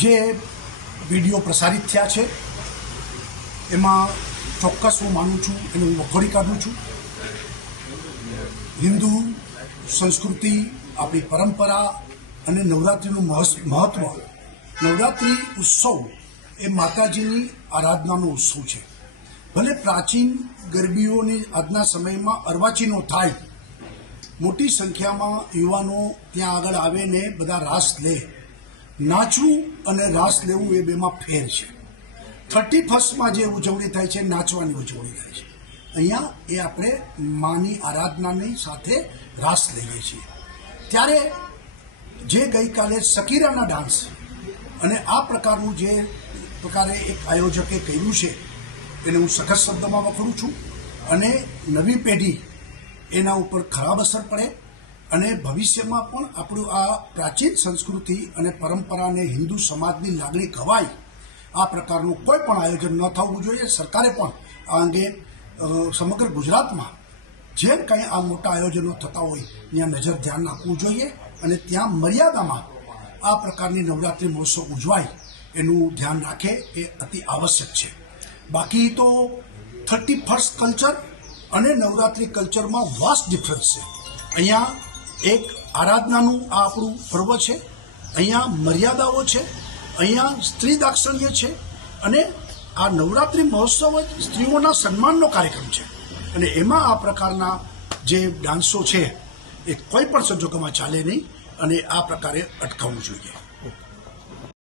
જે વિડીયો પ્રસારિત થયા છે એમાં ચોક્કસ હું માનું છું, એને હું વખોડી કાઢું છું. હિન્દુ સંસ્કૃતિ, આપણી પરંપરા અને નવરાત્રિનું મહત્ત્વ. નવરાત્રિ ઉત્સવ એ માતાજીની આરાધનાનો ઉત્સવ છે. ભલે પ્રાચીન ગરબીઓની આજના સમયમાં અર્વાચીનો થાય, મોટી સંખ્યામાં યુવાનો ત્યાં આગળ આવે ને બધા રાસ લે. નાચવું અને રાસ લેવું એ બેમાં ફેર છે. 31st જે ઉજવણી થાય છે, નાચવાની ઉજવણી થાય છે. અહીંયા એ આપણે માની આરાધનાની સાથે રાસ લઈએ છીએ. ત્યારે જે ગઈકાલે શકીરાના ડાન્સ અને આ પ્રકારનું જે પ્રકારે એક આયોજકે કર્યું છે એને હું સખત શબ્દમાં વખોડું છું. અને નવી પેઢી એના ઉપર ખરાબ અસર પડે અને ભવિષ્યમાં પણ આપણું આ પ્રાચીન સંસ્કૃતિ અને પરંપરાને હિન્દુ સમાજની લાગણી ઘવાય આ પ્રકારનું કોઈ પણ આયોજન ન થવું જોઈએ. સરકારે પણ આ અંગે સમગ્ર ગુજરાતમાં જે કંઈ આ મોટા આયોજનો થતા હોય ત્યાં નજર ધ્યાન આપવું જોઈએ અને ત્યાં મર્યાદામાં આ પ્રકારની નવરાત્રિ મહોત્સવ ઉજવાય એનું ધ્યાન રાખે એ અતિ આવશ્યક છે. બાકી તો 31st કલ્ચર અને નવરાત્રિ કલ્ચરમાં વાસ્ટ ડિફરન્સ છે. અહીંયા એક આરાધનાનું આ આપણું પર્વ છે, અહીંયા મર્યાદાઓ છે, અહીંયા સ્ત્રી દાક્ષિણ્ય છે અને આ નવરાત્રિ મહોત્સવ જ સ્ત્રીઓના સન્માનનો કાર્યક્રમ છે. અને એમાં આ પ્રકારના જે ડાન્સો છે એ કોઈ પણ સંજોગોમાં ચાલે નહીં અને આ પ્રકારે અટકાવવું જોઈએ.